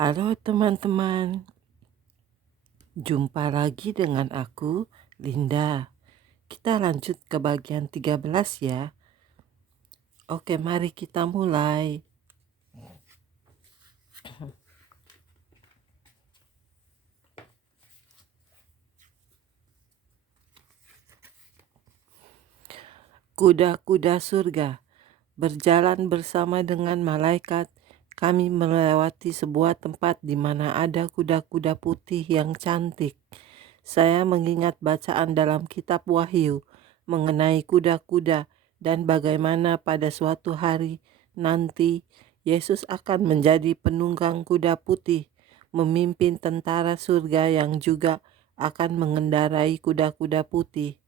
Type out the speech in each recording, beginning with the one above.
Halo teman-teman, jumpa lagi dengan aku, Linda. Kita lanjut ke bagian 13 ya. Oke, mari kita mulai. Kuda-kuda surga berjalan bersama dengan malaikat. Kami melewati sebuah tempat di mana ada kuda-kuda putih yang cantik. Saya mengingat bacaan dalam kitab Wahyu mengenai kuda-kuda dan bagaimana pada suatu hari nanti Yesus akan menjadi penunggang kuda putih, memimpin tentara surga yang juga akan mengendarai kuda-kuda putih.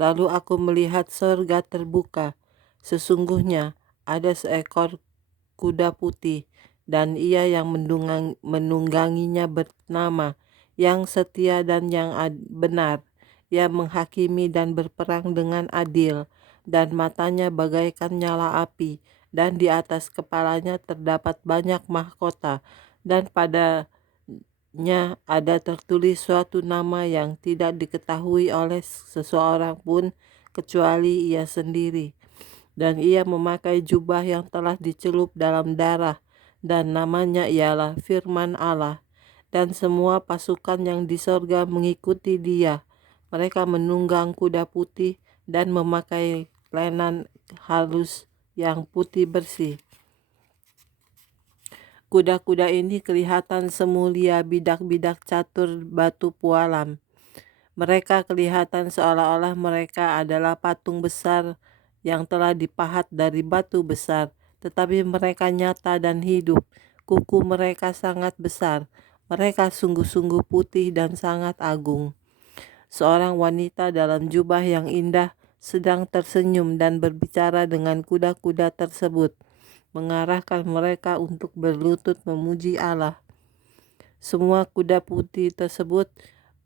Lalu aku melihat surga terbuka. Sesungguhnya ada seekor kuda putih, dan ia yang menungganginya bernama yang setia dan yang benar. Ia menghakimi dan berperang dengan adil, dan matanya bagaikan nyala api, dan di atas kepalanya terdapat banyak mahkota, dan padanya ada tertulis suatu nama yang tidak diketahui oleh seseorang pun kecuali ia sendiri. Dan ia memakai jubah yang telah dicelup dalam darah, dan namanya ialah Firman Allah. Dan semua pasukan yang di sorga mengikuti dia. Mereka menunggang kuda putih dan memakai lenan halus yang putih bersih. Kuda-kuda ini kelihatan semulia bidak-bidak catur batu pualam. Mereka kelihatan seolah-olah mereka adalah patung besar yang telah dipahat dari batu besar, tetapi mereka nyata dan hidup. Kuku mereka sangat besar. Mereka sungguh-sungguh putih dan sangat agung. Seorang wanita dalam jubah yang indah sedang tersenyum dan berbicara dengan kuda-kuda tersebut, mengarahkan mereka untuk berlutut memuji Allah. Semua kuda putih tersebut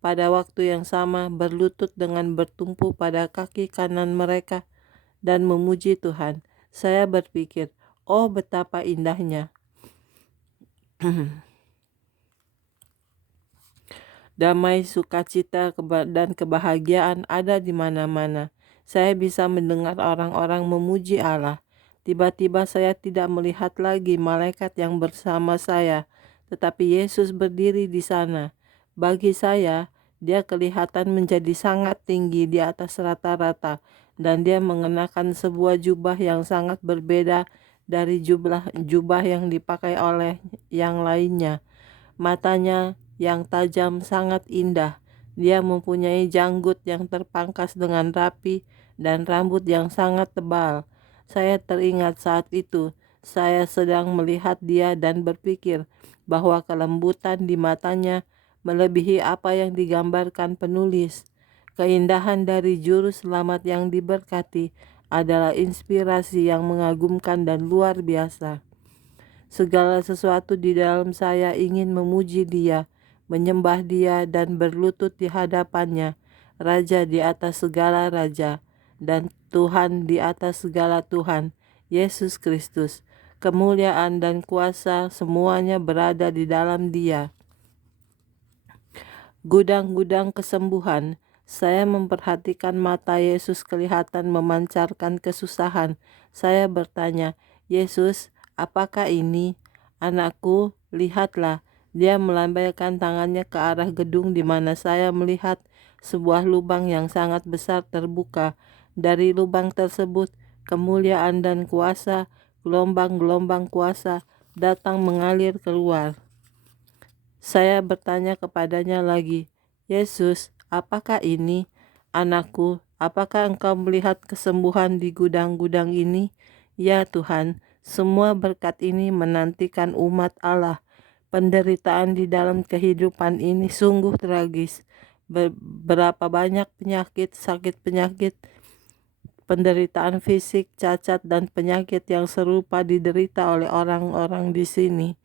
pada waktu yang sama berlutut dengan bertumpu pada kaki kanan mereka dan memuji Tuhan. Saya berpikir, oh betapa indahnya. Damai, sukacita, dan kebahagiaan ada di mana-mana. Saya bisa mendengar orang-orang memuji Allah. Tiba-tiba saya tidak melihat lagi malaikat yang bersama saya, tetapi Yesus berdiri di sana. Bagi saya, dia kelihatan menjadi sangat tinggi di atas rata-rata, dan dia mengenakan sebuah jubah yang sangat berbeda dari jubah yang dipakai oleh yang lainnya. Matanya yang tajam sangat indah. Dia mempunyai janggut yang terpangkas dengan rapi dan rambut yang sangat tebal. Saya teringat saat itu, saya sedang melihat dia dan berpikir bahwa kelembutan di matanya melebihi apa yang digambarkan penulis. Keindahan dari juru selamat yang diberkati adalah inspirasi yang mengagumkan dan luar biasa. Segala sesuatu di dalam saya ingin memuji dia, menyembah dia dan berlutut di hadapannya, Raja di atas segala raja, dan Tuhan di atas segala Tuhan, Yesus Kristus. Kemuliaan dan kuasa semuanya berada di dalam dia. Gudang-gudang kesembuhan. Saya memperhatikan mata Yesus kelihatan memancarkan kesusahan. Saya bertanya, Yesus, apakah ini? Anakku, lihatlah. Dia melambaikan tangannya ke arah gedung di mana saya melihat sebuah lubang yang sangat besar terbuka. Dari lubang tersebut, kemuliaan dan kuasa, gelombang-gelombang kuasa datang mengalir keluar. Saya bertanya kepadanya lagi, Yesus, apakah ini? Anakku, apakah engkau melihat kesembuhan di gudang-gudang ini? Ya Tuhan, semua berkat ini menantikan umat Allah. Penderitaan di dalam kehidupan ini sungguh tragis. Berapa banyak penyakit, sakit penyakit, penderitaan fisik, cacat, dan penyakit yang serupa diderita oleh orang-orang di sini.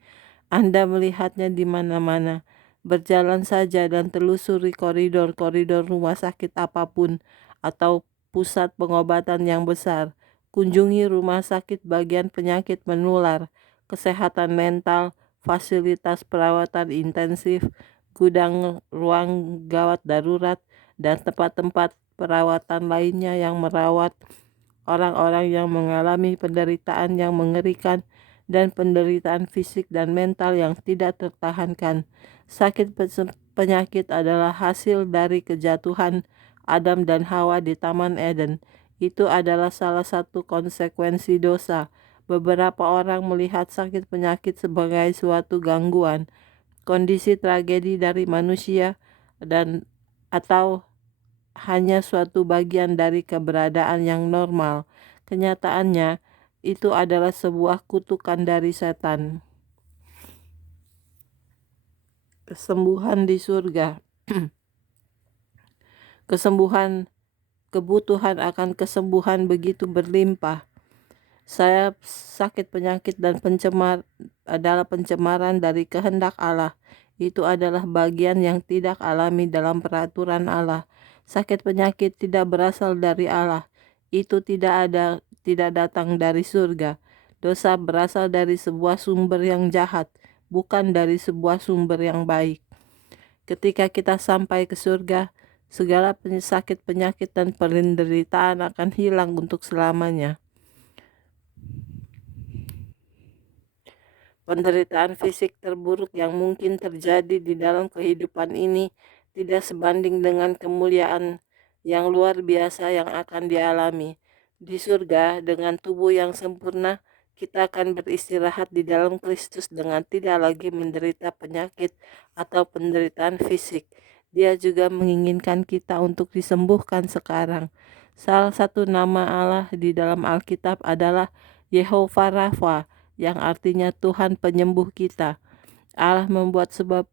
Anda melihatnya di mana-mana. Berjalan saja dan telusuri koridor-koridor rumah sakit apapun atau pusat pengobatan yang besar. Kunjungi rumah sakit bagian penyakit menular, kesehatan mental, fasilitas perawatan intensif, gudang ruang gawat darurat, dan tempat-tempat perawatan lainnya yang merawat orang-orang yang mengalami penderitaan yang mengerikan dan penderitaan fisik dan mental yang tidak tertahankan. Sakit penyakit adalah hasil dari kejatuhan Adam dan Hawa di Taman Eden. Itu adalah salah satu konsekuensi dosa. Beberapa orang melihat sakit penyakit sebagai suatu gangguan, kondisi tragedi dari manusia, dan atau hanya suatu bagian dari keberadaan yang normal. Kenyataannya, itu adalah sebuah kutukan dari setan. Kesembuhan di surga. Kebutuhan akan kesembuhan begitu berlimpah. Saya sakit penyakit dan adalah pencemaran dari kehendak Allah. Itu adalah bagian yang tidak alami dalam peraturan Allah. Sakit penyakit tidak berasal dari Allah. Itu tidak datang dari surga. Dosa berasal dari sebuah sumber yang jahat, bukan dari sebuah sumber yang baik. Ketika kita sampai ke surga, segala sakit penyakit dan penderitaan akan hilang untuk selamanya. Penderitaan fisik terburuk yang mungkin terjadi di dalam kehidupan ini tidak sebanding dengan kemuliaan yang luar biasa yang akan dialami. Di surga, dengan tubuh yang sempurna, kita akan beristirahat di dalam Kristus dengan tidak lagi menderita penyakit atau penderitaan fisik. Dia juga menginginkan kita untuk disembuhkan sekarang. Salah satu nama Allah di dalam Alkitab adalah Yehovah Rafa, yang artinya Tuhan penyembuh kita. Allah membuat sebuah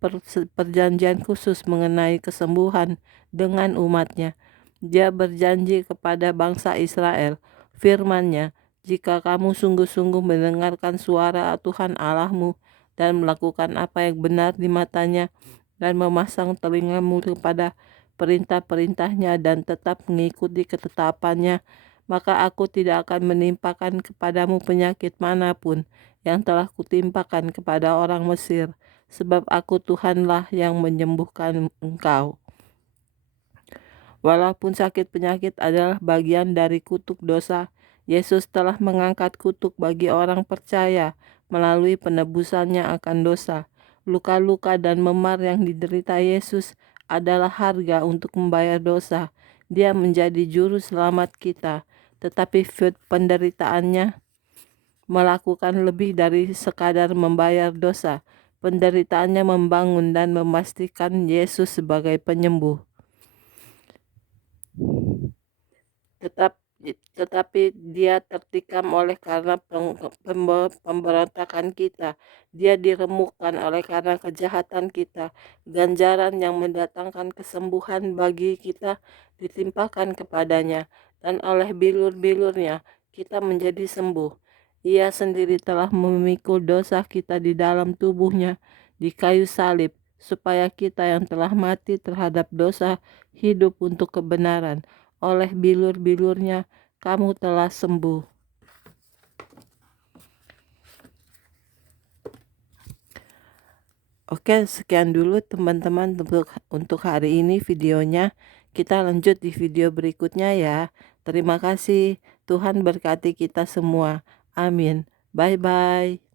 perjanjian khusus mengenai kesembuhan dengan umatnya. Dia berjanji kepada bangsa Israel, firman-Nya, jika kamu sungguh-sungguh mendengarkan suara Tuhan Allahmu dan melakukan apa yang benar di matanya dan memasang telingamu kepada perintah-perintahnya dan tetap mengikuti ketetapannya, maka aku tidak akan menimpakan kepadamu penyakit manapun yang telah kutimpakan kepada orang Mesir, sebab aku Tuhanlah yang menyembuhkan engkau. Walaupun sakit penyakit adalah bagian dari kutuk dosa, Yesus telah mengangkat kutuk bagi orang percaya melalui penebusannya akan dosa. Luka-luka dan memar yang diderita Yesus adalah harga untuk membayar dosa. Dia menjadi juru selamat kita, tetapi penderitaannya melakukan lebih dari sekadar membayar dosa. Penderitaannya membangun dan memastikan Yesus sebagai penyembuh. Tetapi dia tertikam oleh karena pemberontakan kita. Dia diremukkan oleh karena kejahatan kita. Ganjaran yang mendatangkan kesembuhan bagi kita ditimpakan kepadanya, dan oleh bilur-bilurnya kita menjadi sembuh. Ia sendiri telah memikul dosa kita di dalam tubuhnya di kayu salib, supaya kita yang telah mati terhadap dosa hidup untuk kebenaran. Oleh bilur-bilurnya kamu telah sembuh. Oke, sekian dulu teman-teman untuk hari ini videonya. Kita lanjut di video berikutnya ya. Terima kasih. Tuhan berkati kita semua. Amin. Bye-bye.